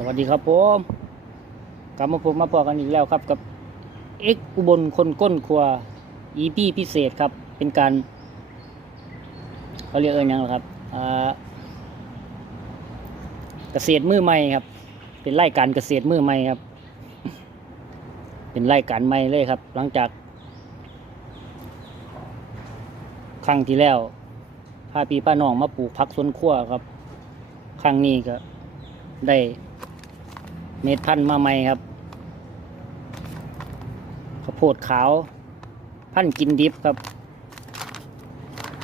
สวัสดีครับผมกลับมาพบมาพอกันอีกแล้วครับกับเอ็กอุบลคนก้นครัว EP พิเศษครับ เป็นการเขาเรียกเอิญยังครับเกษตรมือใหม่ครับ เป็นรายการเกษตรมือใหม่ครับ เป็นรายการใหม่เลยครับ หลังจาก ครั้งที่แล้วพาปีป้าน้องมาปลูกพักสวนครัวครับ ครั้งนี้ก็ได้ เม็ดพันธุ์มาใหม่ครับข้าวโพดขาว พันธุ์กินดิบครับ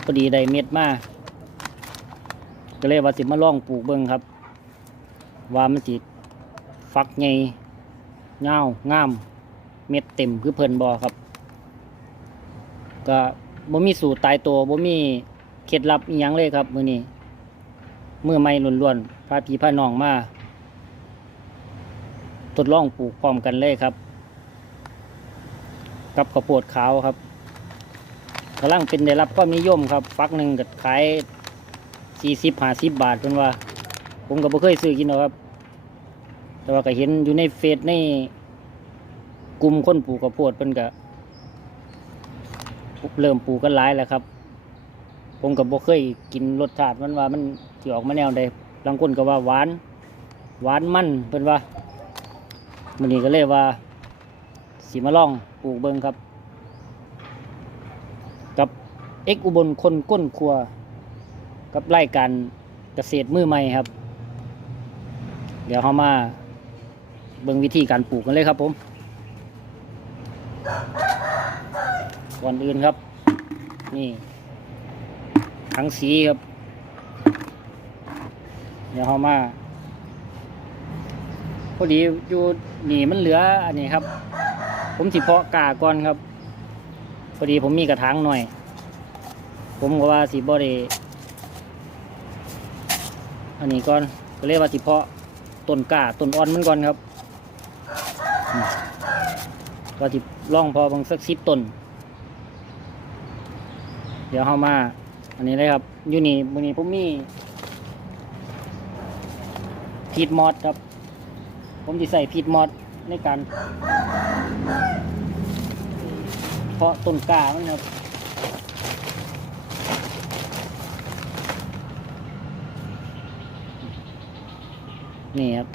พอดีได้เม็ดมาก็เลยว่าสิมาลองปลูกเบิ้งครับ ว่ามันจิฟักใหญ่เงาวงาม เม็ดเต็มคือเพลินบอครับ ก็บ่มีสูตรตายตัวบ่มีเคล็ดลับอีหยังเลยครับ มือนี้มือใหม่ล้วนๆพาพี่พาน้องมา ทดลองปลูกพร้อมกันเลยครับ กับข้าวโพดขาวครับกำลังเป็นได้รับความนิยมครับ ฟักหนึ่งก็ขายสี่สิบห้าสิบบาทเพิ่นว่า ผมก็บ่เคยซื้อกินหรอกครับ แต่ว่าก็เห็นอยู่ในเฟซในกลุ่มคนปลูกข้าวโพดเพิ่นก็เริ่มปลูกกันหลายแล้วครับ ผมกับบ่เคยกินรสชาติมันว่ามันสิออกมาแนวใดบางคนก็ว่าหวาน หวานมันเพิ่นว่า มื้อนี้ก็เลยว่าสิมาล่องปลูกเบิงครับ กับเอ็กอุบลคนก้นครัว กับรายการเกษตรมือใหม่ครับ เดี๋ยวเฮามาเบิงวิธีการปลูกกันเลยครับผมก่อนอื่นครับ นี่ถังสีครับ เดี๋ยวเรามา พอดีอยู่นี่มันเหลืออันนี้ครับ ผมสิเพาะกาก่อนครับ พอดีผมมีกระถางหน่อย ผมก็ว่าสิบ่ได้อันนี้ก่อนก็เรียกว่าสิเพาะต้นกาต้นอ่อนมันก่อนครับก็สิล่องพอบางสักสิบต้นเดี๋ยวเข้ามา อันนี้เลยครับอยู่นี่มือนี้ผมมีพีดมอดครับ ผมจะใส่พีดมอดในการเพาะต้นกล้ามันครับนี่ครับ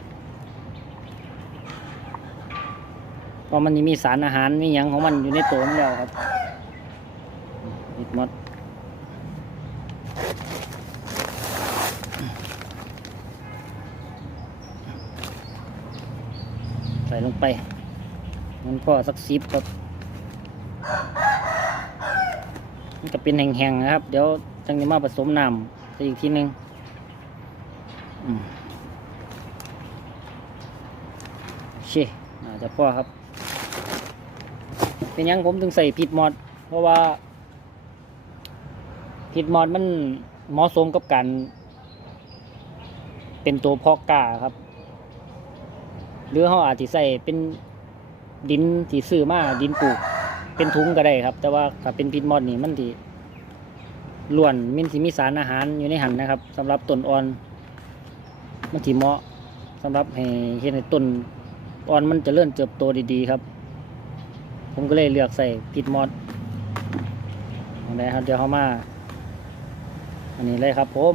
เพราะมันจะมีสารอาหารมีหยังของมันอยู่ในตัวมันแล้วครับพีดมอด ลงไป มันก็สักซิปครับ มันจะเป็นแห้งๆนะครับ เดี๋ยวจังจะมาผสมน้ำอีกทีหนึงโอเคน่าจะพ่อครับ เป็นยังผมถึงใส่พิดมอด เพราะว่าพิดมอดมันเหมาะสมกับการเป็นตัวพอกกาครับ หรือเขาอาจจะใส่เป็นดินที่ซื้อมาดินปลูก เป็นถุงก็ได้ครับ แต่ว่าถ้าเป็นพิษมอดนี่มันที่ล้วนมินสิมีสารอาหารอยู่ในหันนะครับสำหรับต้นอ่อน มันที่เหมาะสำหรับให้เห็นให้ต้นอ่อนมันจะเลื่อนเติบโตดีๆครับ ผมก็เลยเลือกใส่พิษมอดอันนี้ครับเดี๋ยวเขามา อันนี้เลยครับผม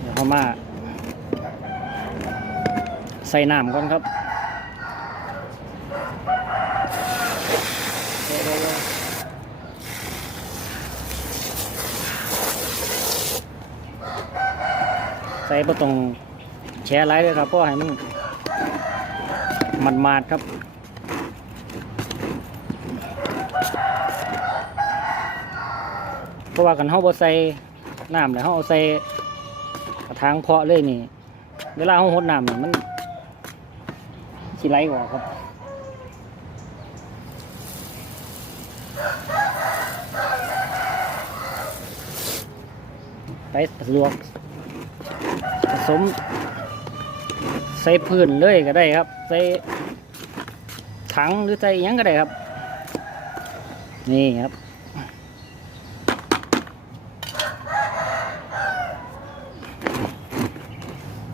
เดี๋ยวเขามา ใส่น้ำก่อนครับใส่ประตรงแช่ไรเลยครับเพราะให้มันมันมาดๆครับ เพราะว่ากันเขาบ่ใส่น้ำเลยเขาเอาใส่กระถางเพาะเลยนี่ เวลาเขาหดน้ำนี่มัน สิไหลออกครับไปลวกผสม ใส่พื้นเลยก็ได้ครับ ใส่ถังหรือใส่ยังก็ได้ครับ นี่ครับ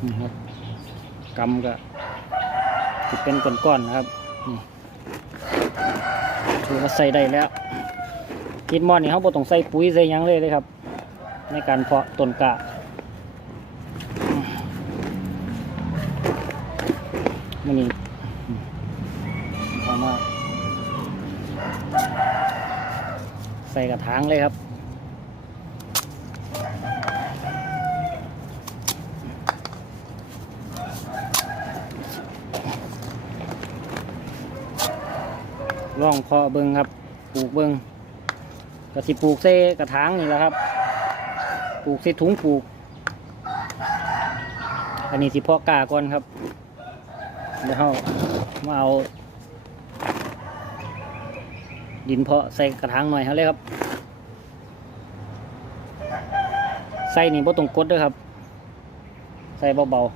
นนี่ครับกำก็ จะเป็นก้อนๆนะครับถือว่าใส่ได้แล้วคิดมอนนี่เขาบ่ต้องใส่ปุ๋ยใส่ยังเลยเลยครับ ในการเพาะต้นกะมันนี่เอามาใส่กระถางเลยครับ ล่องเพาะเบิงครับ ปลูกเบิงก็สิปลูกเซกระถางนี่แหละครับ ปลูกเซถุงปลูก อันนี้สิเพาะกาก่อนครับ เดี๋ยวเรามาเอา ดินเพาะใส่กระถางหน่อยเขาเลยครับ ใส่นี่บ่ต้องกดด้วยครับ ใส่เบาๆ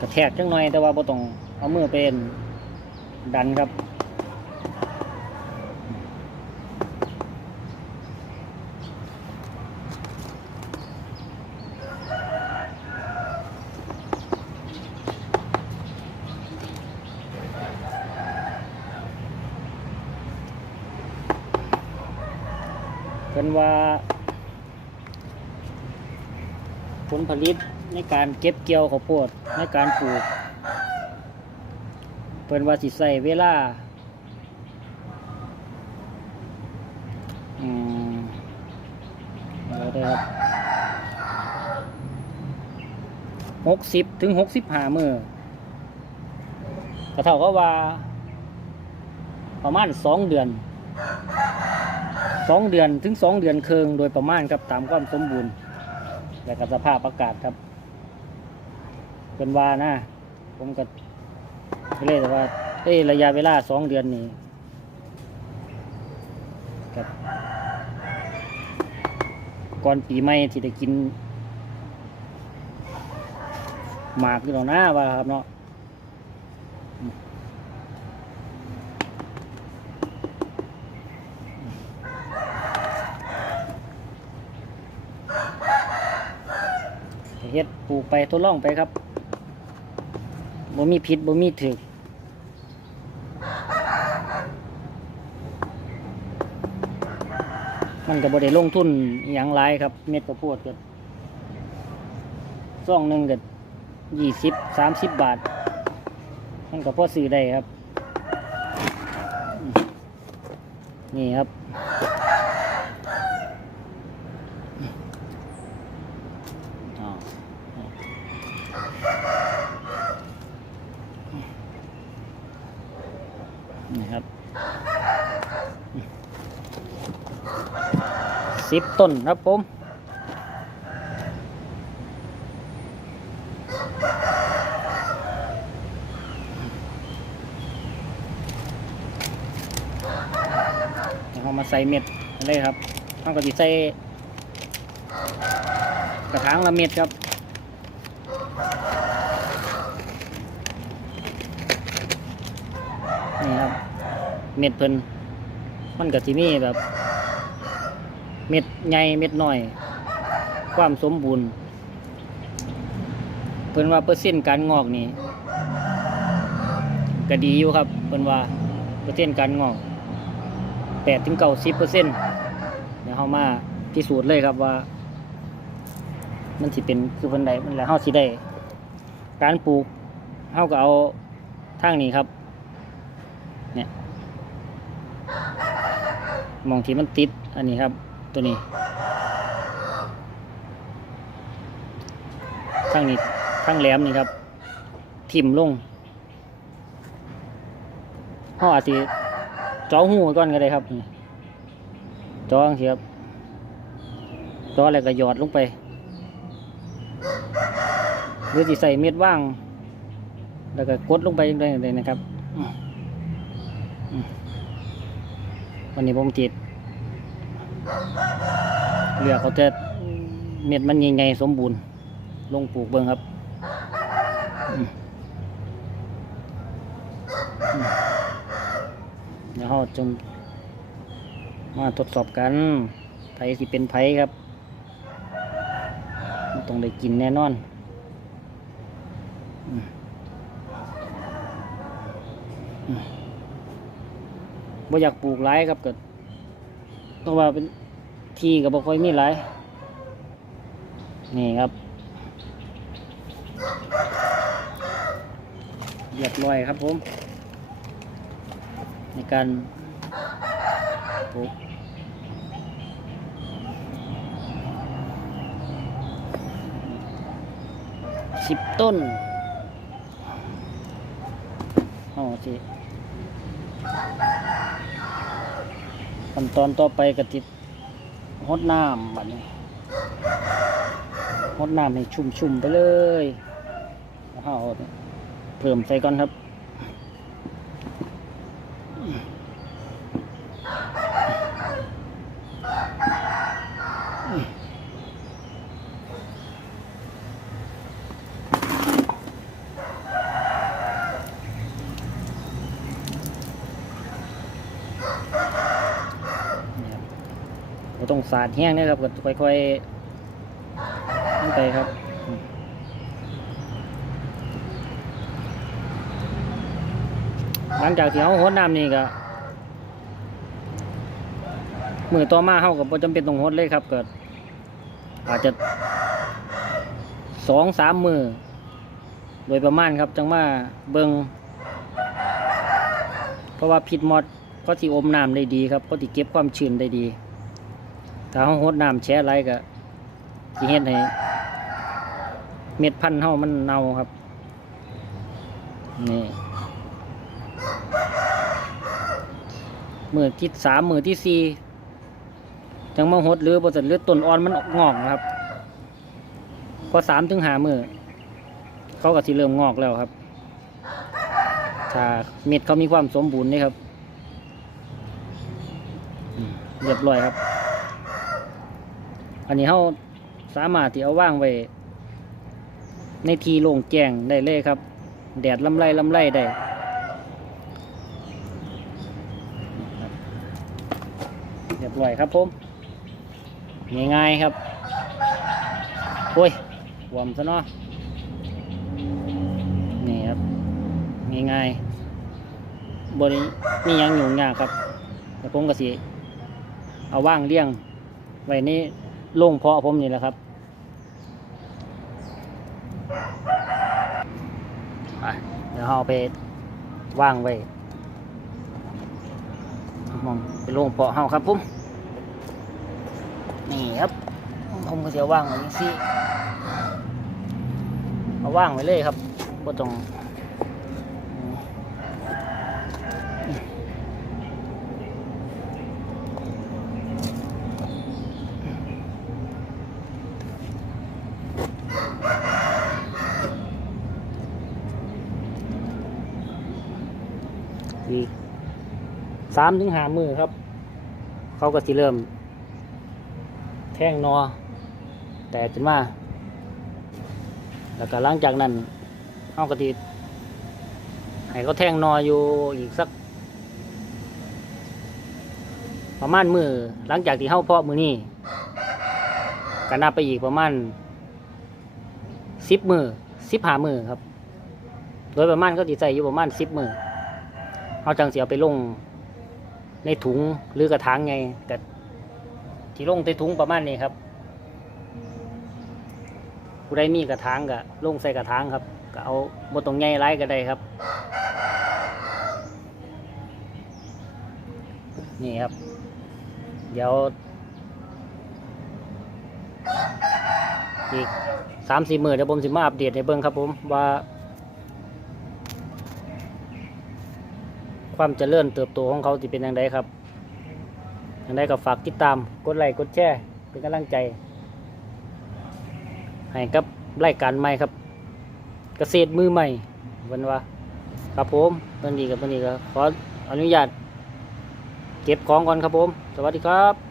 กระ แทกจังหน่อยแต่ว่าบ่ต้องเอามือเป็นดันครับเป็นว่าผลผลิต ในการเก็บเกี่ยวข้าวโพดในการปลูกเป็นว่าสิใส่เวลาอืมเดี๋ยวได้ครับหกสิบถึงหกสิบห้ามือก็เท่ากับว่า ประมาณสองเดือนสองเดือนถึงสองเดือนเคืองโดยประมาณครับตามความสมบูรณ์และกับสภาพอากาศครับ เป็นว่านะ ผมก็เลยแต่ว่าเอ้ระยะเวลาสองเดือนนี้กับก่อนปีใหม่ที่ได้กิน หมากอยู่หรอกนะว่าครับเนาะเฮ็ดปลูกไปทดลองไปครับ บ่มีพิษบ่มีถึกมันก็บ่ได้ลงทุนอย่างไรครับ เม็ดข้าวโพดก็ซ่องหนึ่งก็ยี่สิบสามสิบบาท มันก็พอซื้อได้ครับ นี่ครับ อ๋อ นี่ครับสิบต้นครับผมเดี๋ยวเรามาใส่เม็ดเลยครับเราก็จะใส่กระถางละเม็ดครับนี่ครับ เม็ดเพิ่นมันก็สิมีแบบ เม็ดใหญ่เม็ดน้อย ความสมบูรณ์ เพิ่นว่าเปอร์เซ็นต์การงอกนี่ก็ดีอยู่ครับเพิ่นว่าเปอร์เซ็นต์การงอกแปดถึงเก้าสิบเปอร์เซ็นต์เดี๋ยวเฮามาพิสูจน์เลยครับว่า มันสิเป็นคือเพิ่นใดมันแล้วเฮาสิได้ การปลูกเฮาก็เอาทางนี้ครับ เนี่ยห มองที่มันติด อันนี้ครับ ตัวนี้ทางนี้ทางแหลมนี่ครับ ทิ่มลงเขาอาจจะจ่อหูไว้ก่อนก็ได้ครับจ่องครับจ่อแล้วก็หยอดลงไปหรือสิใส่เม็ดว่าง แล้วก็กดลงไปยังได้เลยนะครับอืมอืม วันนี้ผมติดเลือเขาจะเม็ดมันใหญ่ๆสมบูรณ์ ลงปลูกเบิ่งครับเดี๋ยวเราจงมาทดสอบกันไผสิเป็นไผครับต้องได้กินแน่นอนอืมอืม บ่อยากปลูกหลายครับก็ต้องว่าเป็นที่ก็บ่ค่อยมีหลายนี่ครับเรียบร้อยครับผม ในการปลูกสิบต้น เอาสิ ขั้นตอนต่อไปก็ติดฮดน้ำบัดนี้ฮดน้ำให้ชุ่มๆไปเลยเอาเพิ่มใส่ก่อนครับ ต้องสาดแห้งนะครับก็ค่อยๆนั่นไปครับหลังจากที่เขาหดน้ำนี่ก็มือต่อมาเขาก็บ่จำเป็นต้องหดเลยครับเก็อาจจะสองสามมือโดยประมาณครับจังมาเบิงเพราะว่าพิษมอดก็ที่อมน้ำได้ดีครับก็ที่เก็บความชื้นได้ดี ถ้าเราหดน้ำแช่ไรก็สิเฮ็ดให้เม็ดพันธุ์เฮามันเน่าครับ นี่มือที่สามมือที่สี่จังมาหดหรือบริษัทหรือต้นอ่อนมันงอกนะครับ พอสามถึงหามือเขาก็สิเริ่มงอกแล้วครับ ถ้าเม็ดเขามีความสมบูรณ์นี่ครับเรียบร้อยครับ อันนี้เขาสามารถที่เอาว่างไว้ในทีโล่งแจ้งได้เลยครับ แดดลำไรลำไรได้เรียบร้อยครับผม ง่ายๆครับโอ้ยวอมซะเนาะนี่ครับ ง่ายๆบรินี่ยังอยู่ยากครับแต่ผมก็สิ เอาว่างเลี้ยง ไว้นี่ ล่งเพาะผมนี่แหละครับเดี๋ยวเราเอาไปว่างไว้มองไปโล่งเพาะเฮาครับผมนี่ครับผมก็จะว่างไว้อย่างซี่เอาว่างไว้เลยครับบ่ต้องอีก สามถึงหามือครับ เขาก็สิเริ่ม แท่งนอ แต่จนมา แล้วก็หลังจากนั้นเขาก็ติให้เขาแท่งนออยู่อีกสัก ประมาณมือหลังจากที่เข้าเพาะมือนี่ก็นับไปอีกประมาณสิบมือสิบหามือครับ โดยประมาณก็ติใส่อยู่ประมาณสิบมือเขาจังเสียไปลง ในถุงหรือกระถางไงแต่ที่ลงในถุงประมาณนี้ครับผู้ใดมีกระถางก็ลงใส่กระถางครับก็เอาบตรงใหญ่ไรก็ได้ครับ นี่ครับ เดี๋ยวอีกสามสี่หมื่นเดี๋ยวผมสิมาอัปเดตให้เบิ่งครับผมว่า ความเจริญเติบโตของเขาจะเป็นอย่างไรครับอย่างไรก็ฝากติดตามกดไลค์กดแชร์เป็นกำลังใจ ให้กับรายการใหม่ครับ เกษตรมือใหม่วันว่า ครับผมตอนนี้กับตอนนี้ก็ขออนุญาตเก็บของก่อนครับผม สวัสดีครับ